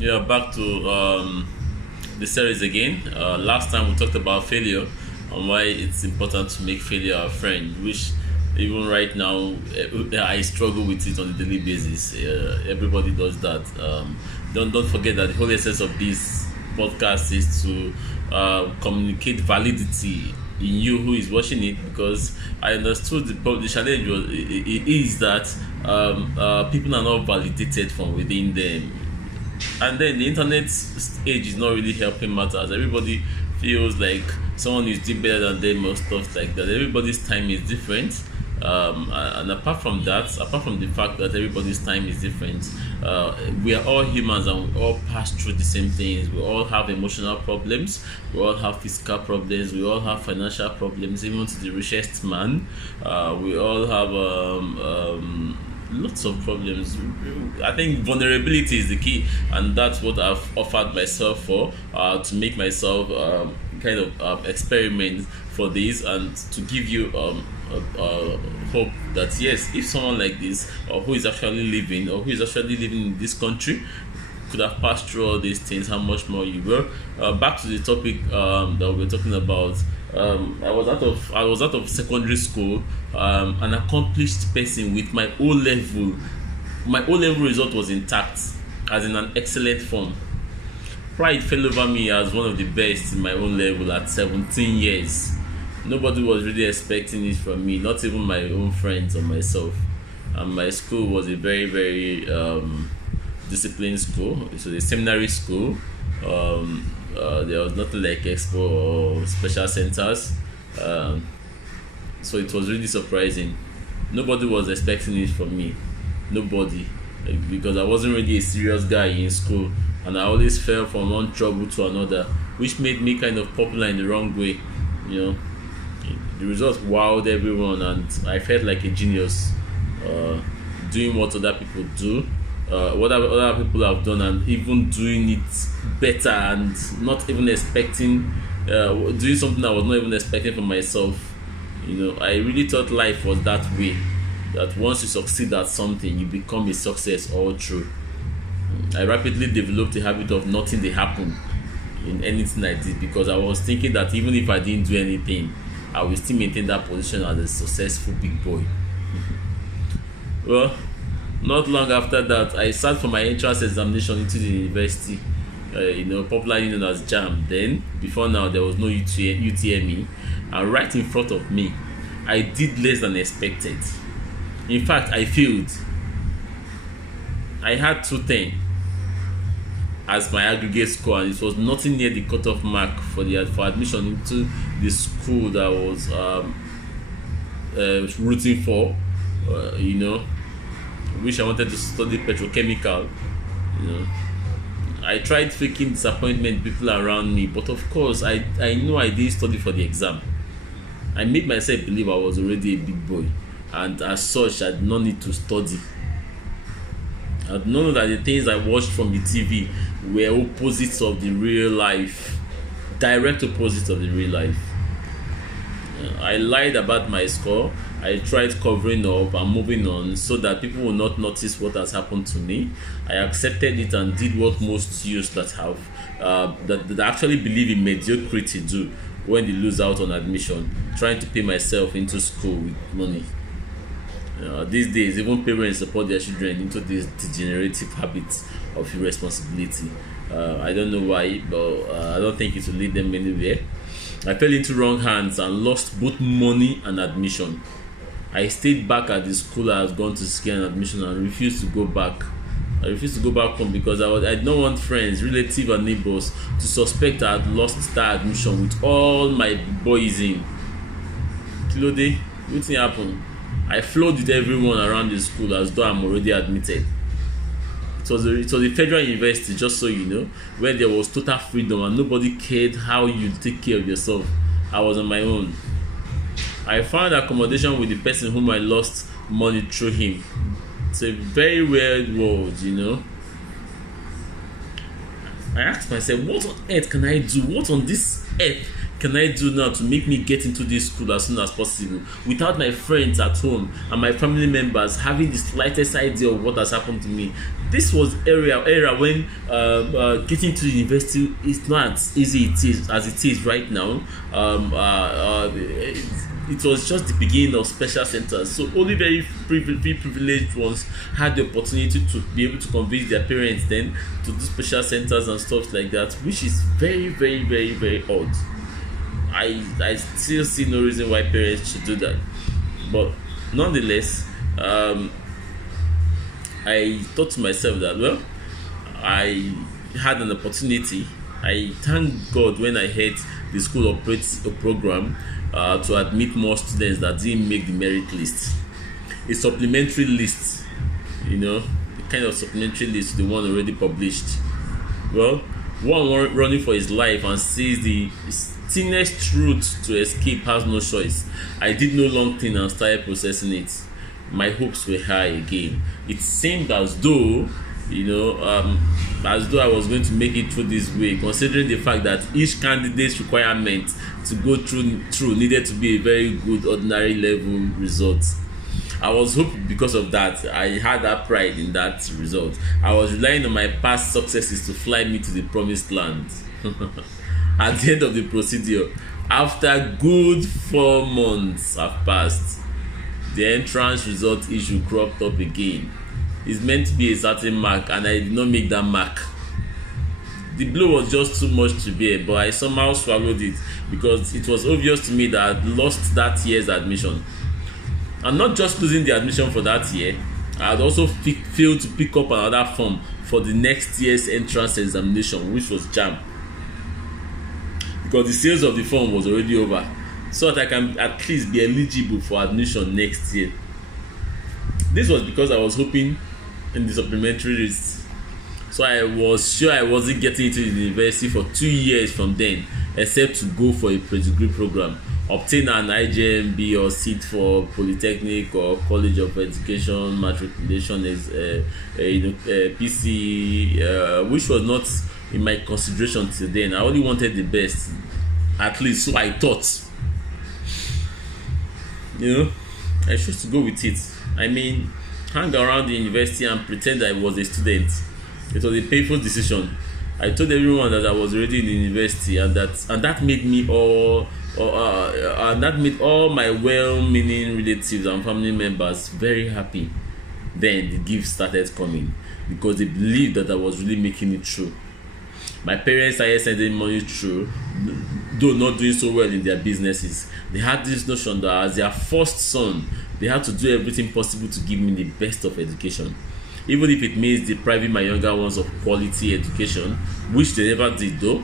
Yeah, back to the series again. Last time we talked about failure and why it's important to make failure a friend, which even right now I struggle with it on a daily basis. Everybody does that. Don't forget that the whole essence of this podcast is to communicate validity in you who is watching it, because I understood the challenge is that people are not validated from within them, and then the internet age is not really helping matters. Everybody feels like someone is doing better than them or stuff like that. Everybody's time is different. And apart from that, apart from the fact that everybody's time is different, we are all humans and we all pass through the same things. We all have emotional problems, we all have physical problems, we all have financial problems, even to the richest man. We all have lots of problems. I think vulnerability is the key, and that's what I've offered myself for, to make myself kind of experiment for this, and to give you hope that yes, if someone like this, or who is actually living, or who is actually living in this country, could have passed through all these things, how much more you were. Back to the topic that we were talking about. I was out of secondary school, an accomplished person with my O level. My O level result was intact, as in an excellent form. Pride fell over me as one of the best in my own level at 17 years. Nobody was really expecting it from me, not even my own friends or myself. And my school was a very, very disciplined school. It was a seminary school. There was nothing like expo or special centers. So it was really surprising. Nobody was expecting it from me. Nobody. Because I wasn't really a serious guy in school, and I always fell from one trouble to another, which made me kind of popular in the wrong way. You know, the results wowed everyone, and I felt like a genius, doing what other people do, what other people have done, and even doing it better, and not even expecting, doing something I was not even expecting for myself. I really thought life was that way, that once you succeed at something, you become a success all through. I rapidly developed a habit of nothing they happen in anything I did, because I was thinking that even if I didn't do anything, I will still maintain that position as a successful big boy. Well, not long after that, I sat for my entrance examination into the university, popularly known as JAM. Then, before now, there was no UTME, and right in front of me, I did less than expected. In fact, I failed. I had 210 as my aggregate score, and it was nothing near the cutoff mark for admission into the school that I was rooting for. Which I wanted to study petrochemical. I tried faking disappointment people around me, but of course I know I didn't study for the exam. I made myself believe I was already a big boy, and as such I did not need to study. I did not know that the things I watched from the TV were opposites of the real life, direct opposites of the real life. I lied about my score. I tried covering up and moving on so that people will not notice what has happened to me. I accepted it and did what most youths that actually believe in mediocrity do when they lose out on admission, trying to pay myself into school with money. These days, even parents support their children into this degenerative habit of irresponsibility. I don't know why, but I don't think it will lead them anywhere. I fell into wrong hands and lost both money and admission. I stayed back at the school I was going to seek an admission and refused to go back. I refused to go back home because I did not want friends, relatives, and neighbors to suspect I had lost that admission with all my boys in. Kilode, what happened? I flowed with everyone around the school as though I'm already admitted. It was a federal university, just so you know, where there was total freedom and nobody cared how you take care of yourself. I was on my own. I found accommodation with the person whom I lost money through him. It's a very weird world. I asked myself, what on earth can I do? What on this earth can I do now to make me get into this school as soon as possible without my friends at home and my family members having the slightest idea of what has happened to me? This was era when getting to the university is not as easy as it is right now. It was just the beginning of special centers, so only very privileged ones had the opportunity to be able to convince their parents then to do special centers and stuff like that, which is very odd. I still see no reason why parents should do that, but nonetheless, I thought to myself that, well, I had an opportunity. I thank God when I heard the school operates a program to admit more students that didn't make the merit list. A supplementary list, the kind of supplementary list, the one already published. Well, one running for his life and sees the thinnest route to escape has no choice. I did no long thing and started processing it. My hopes were high again. It seemed as though I was going to make it through this way, considering the fact that each candidate's requirement to go through needed to be a very good ordinary level result. I was hoping because of that. I had that pride in that result. I was relying on my past successes to fly me to the promised land. At the end of the procedure, after good 4 months have passed, the entrance result issue cropped up again. It's meant to be a certain mark, and I did not make that mark. The blow was just too much to bear, but I somehow swallowed it because it was obvious to me that I lost that year's admission. And not just losing the admission for that year, I had also failed to pick up another form for the next year's entrance examination, which was JAMB, because the sales of the form was already over, so that I can at least be eligible for admission next year. This was because I was hoping in the supplementary list, so I was sure I wasn't getting into the university for 2 years from then, except to go for a pre-degree program, obtain an IJMB or seat for Polytechnic or College of Education matriculation as PC, which was not in my consideration till then. I only wanted the best, at least so I thought. I chose to go with it. I mean, hang around the university and pretend I was a student. It was a painful decision. I told everyone that I was already in the university, and that made me that made all my well-meaning relatives and family members very happy. Then the gifts started coming because they believed that I was really making it through. My parents started sending money through, though not doing so well in their businesses. They had this notion that as their first son, they had to do everything possible to give me the best of education, even if it means depriving my younger ones of quality education, which they never did though.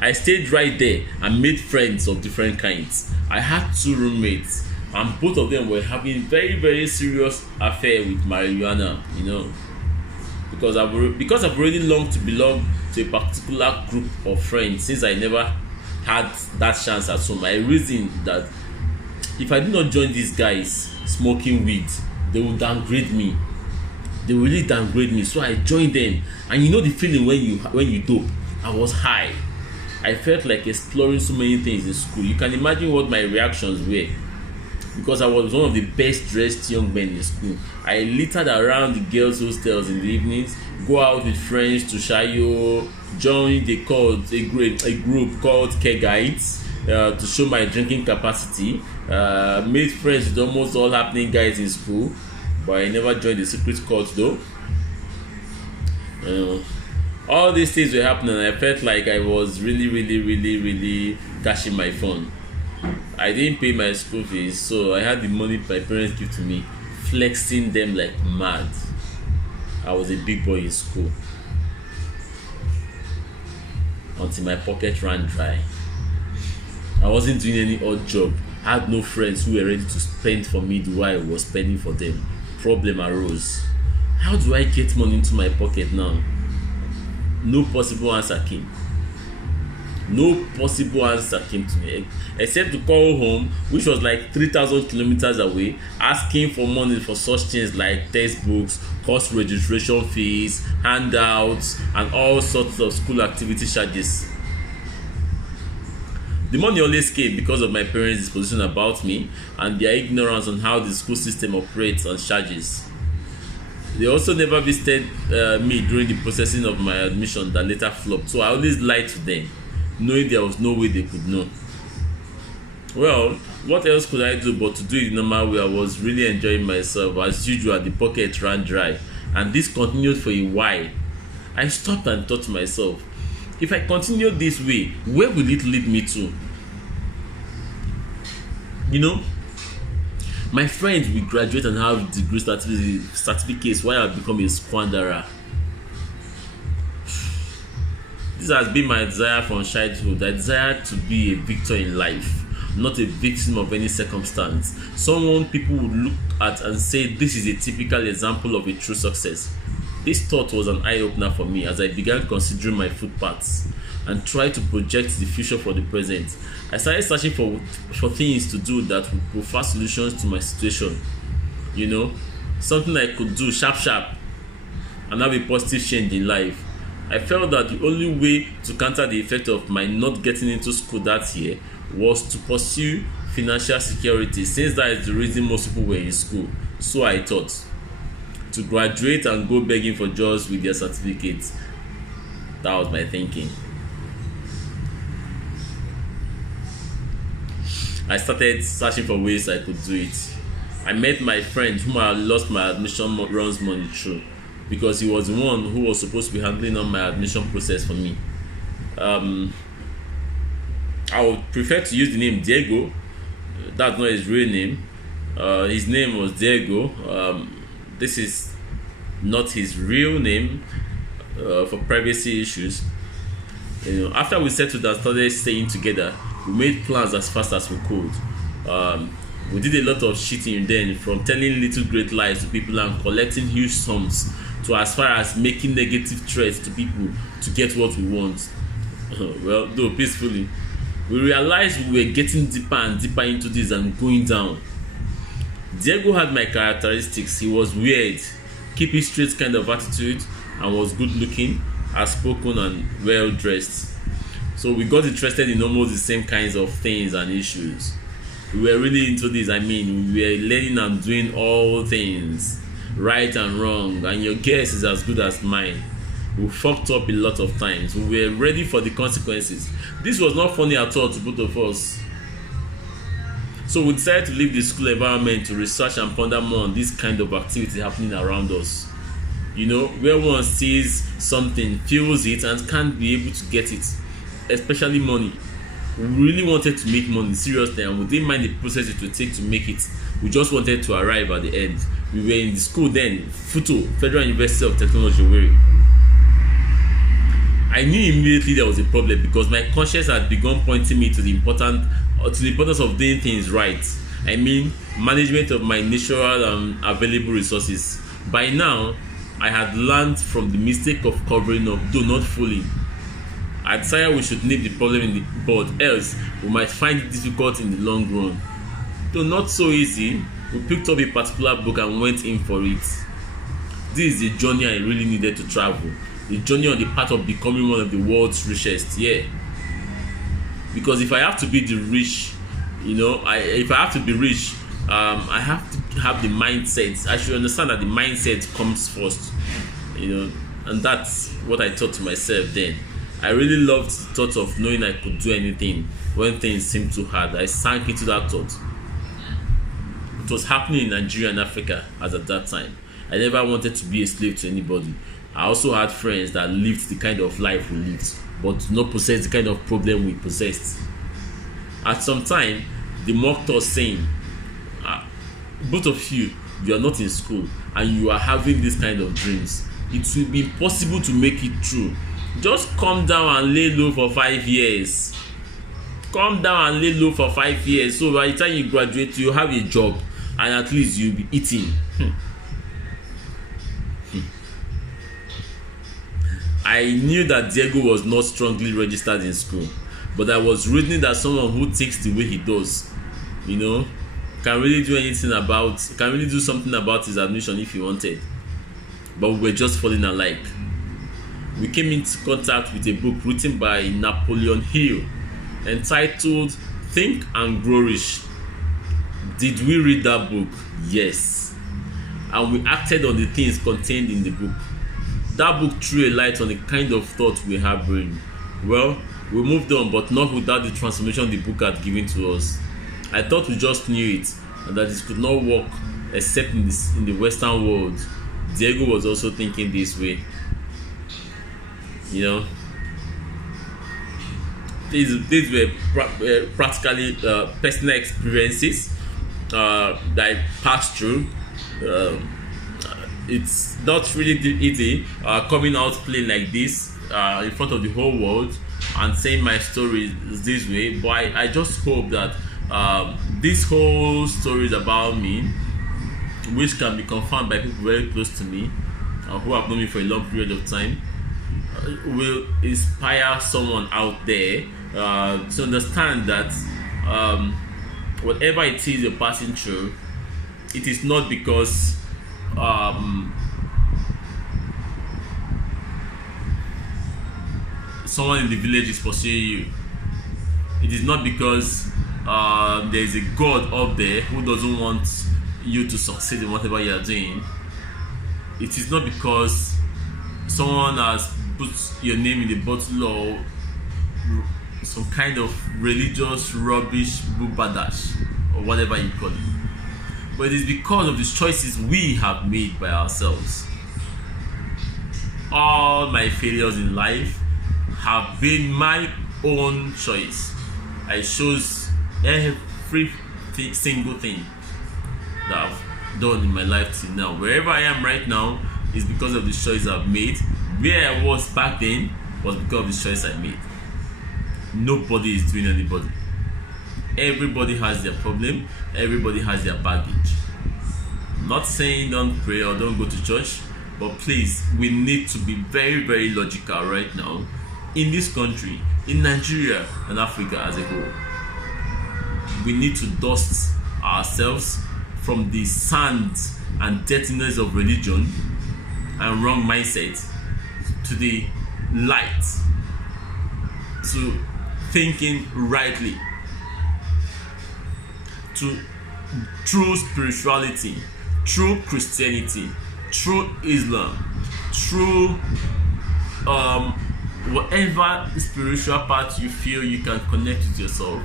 I stayed right there and made friends of different kinds. I had 2 roommates, and both of them were having very serious affair with marijuana, because I've already longed to belong to a particular group of friends since I never had that chance at home. I reasoned that if I did not join these guys smoking weed, they would downgrade me. They will really downgrade me. So I joined them, and the feeling when you dope. I was high. I felt like exploring so many things in school. You can imagine what my reactions were, because I was one of the best dressed young men in school. I littered around the girls' hostels in the evenings, go out with friends to Shayo, join a group called Kegites to show my drinking capacity, made friends with almost all happening guys in school, but I never joined the secret cult though. All these things were happening, and I felt like I was really cashing my phone. I didn't pay my school fees, so I had the money my parents give to me, flexing them like mad. I was a big boy in school until my pocket ran dry. I wasn't doing any odd job. I had no friends who were ready to spend for me the way I was spending for them. Problem arose. How do I get money into my pocket now? No possible answer came. No possible answer came to me except to call home, which was like 3,000 kilometers away, asking for money for such things like textbooks, course registration fees, handouts, and all sorts of school activity charges. The money always came because of my parents' disposition about me and their ignorance on how the school system operates and charges. They also never visited me during the processing of my admission that later flopped, so I always lied to them, knowing there was no way they could know. Well, what else could I do but to do it the normal way? I was really enjoying myself. As usual, the pocket ran dry, and this continued for a while. I stopped and thought to myself, if I continue this way, where will it lead me to? You know, my friends will graduate and have degree certificates while I become a squanderer. This has been my desire from childhood. I desire to be a victor in life, not a victim of any circumstance. Someone people would look at and say this is a typical example of a true success. This thought was an eye-opener for me as I began considering my footpaths and tried to project the future for the present. I started searching for things to do that would provide solutions to my situation. You know, something I could do sharp and have a positive change in life. I felt that the only way to counter the effect of my not getting into school that year was to pursue financial security, since that is the reason most people were in school. So I thought, to graduate and go begging for jobs with their certificates. That was my thinking. I started searching for ways I could do it. I met my friend whom I lost my admission runs money through, because he was the one who was supposed to be handling on my admission process for me. I would prefer to use the name Diego. That's not his real name. His name was Diego. This is not his real name for privacy issues. You know, after we settled and started staying together, we made plans as fast as we could. We did a lot of cheating then, from telling little great lies to people and collecting huge sums, to as far as making negative threats to people to get what we want. Well, though peacefully. We realized we were getting deeper and deeper into this and going down. Diego had my characteristics. He was weird, keep it straight kind of attitude, and was good looking, outspoken, and well dressed. So we got interested in almost the same kinds of things and issues. We were really into this. I mean, we were learning and doing all things, right and wrong, and your guess is as good as mine. We fucked up a lot of times. We were ready for the consequences. This was not funny at all to both of us. So we decided to leave the school environment to research and ponder more on this kind of activity happening around us. You know, where one sees something, feels it, and can't be able to get it, especially money. We really wanted to make money, seriously, and we didn't mind the process it would take to make it. We just wanted to arrive at the end. We were in the school then, FUTO, Federal University of Technology, Owerri. I knew immediately there was a problem because my conscience had begun pointing me to the importance of doing things right. I mean, management of my natural and available resources. By now, I had learned from the mistake of covering up, though not fully. I decided we should nip the problem in the bud, else we might find it difficult in the long run. Though not so easy, we picked up a particular book and went in for it. This is the journey I really needed to travel. The journey on the path of becoming one of the world's richest. Yeah. Because if I have to be the rich, you know, if I have to be rich, I have to have the mindset. I should understand that the mindset comes first, you know, and that's what I thought to myself then. I really loved the thought of knowing I could do anything when things seemed too hard. I sank into that thought. It was happening in Nigeria and Africa as at that time. I never wanted to be a slave to anybody. I also had friends that lived the kind of life we lived, but did not possess the kind of problem we possessed. At some time, they mocked us, saying, both of you are not in school and you are having this kind of dreams. It will be impossible to make it true. Just come down and lay low for 5 years. Come down and lay low for 5 years. So by the time you graduate, you have a job and at least you'll be eating. I knew that Diego was not strongly registered in school, but I was reading that someone who thinks the way he does, you know, can really do something about his admission if he wanted. But we were just falling alike. We came into contact with a book written by Napoleon Hill entitled Think and Grow Rich. Did we read that book? Yes. And we acted on the things contained in the book. That book threw a light on the kind of thought we have brain. Well, we moved on, but not without the transformation the book had given to us. I thought we just knew it, and that it could not work except in the Western world. Diego was also thinking this way. These were practically personal experiences that I passed through. It's not really easy coming out playing like this in front of the whole world and saying my story this way, but I just hope that this whole story is about me, which can be confirmed by people very close to me who have known me for a long period of time, will inspire someone out there to understand that whatever it is you're passing through, it is not because someone in the village is pursuing you. It is not because there is a God up there who doesn't want you to succeed in whatever you are doing. It is not because someone has put your name in the bottle or some kind of religious rubbish badash or whatever you call it, but it is because of the choices we have made by ourselves. All my failures in life have been my own choice. I chose every single thing that I've done in my life till now. Wherever I am right now is because of the choice I've made. Where I was back then was because of the choice I made. Nobody is doing anybody. Everybody has their problem. Everybody has their baggage. I'm not saying don't pray or don't go to church, but please, we need to be very, very logical right now in this country, in Nigeria and Africa as a whole. We need to dust ourselves from the sand and dirtiness of religion and wrong mindset to the light, to thinking rightly, to true spirituality, true Christianity, true Islam, true whatever spiritual path you feel you can connect with yourself.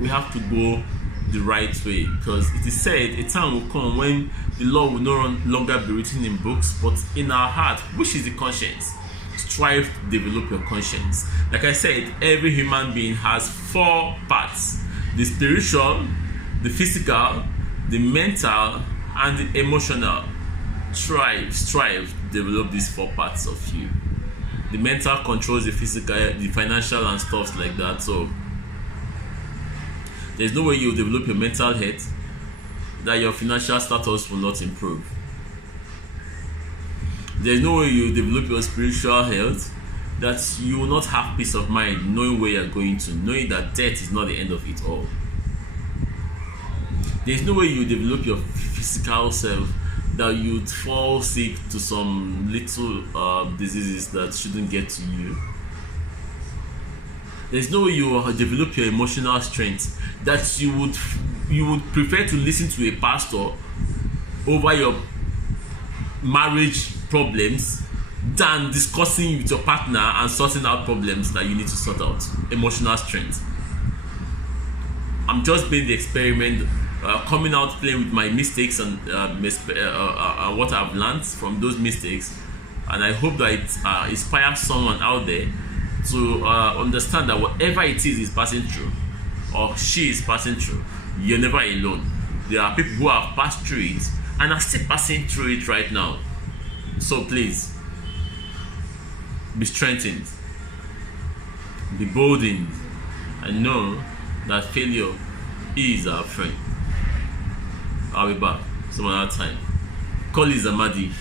We have to go the right way, because it is said a time will come when the law will no longer be written in books but in our heart, which is the conscience. Strive to develop your conscience. Like I said, every human being has 4 parts: the spiritual, the physical, the mental, and the emotional. Strive to develop these 4 parts of you. The mental controls the physical, the financial, and stuff like that. So there's no way you develop your mental health that your financial status will not improve. There's no way you develop your spiritual health that you will not have peace of mind, knowing where you're going to, knowing that death is not the end of it all. There's no way you develop your physical self that you'd fall sick to some little diseases that shouldn't get to you. There's no way you will develop your emotional strength that you would prefer to listen to a pastor over your marriage problems than discussing with your partner and sorting out problems that you need to sort out. Emotional strength. I'm just being the experiment, coming out playing with my mistakes and what I've learned from those mistakes, and I hope that it inspires someone out there to understand that whatever it is passing through, or she is passing through, you're never alone. There are people who have passed through it and are still passing through it right now. So please, be strengthened, be boldened, and know that failure is our friend. I'll be back some other time. Call Zamadi.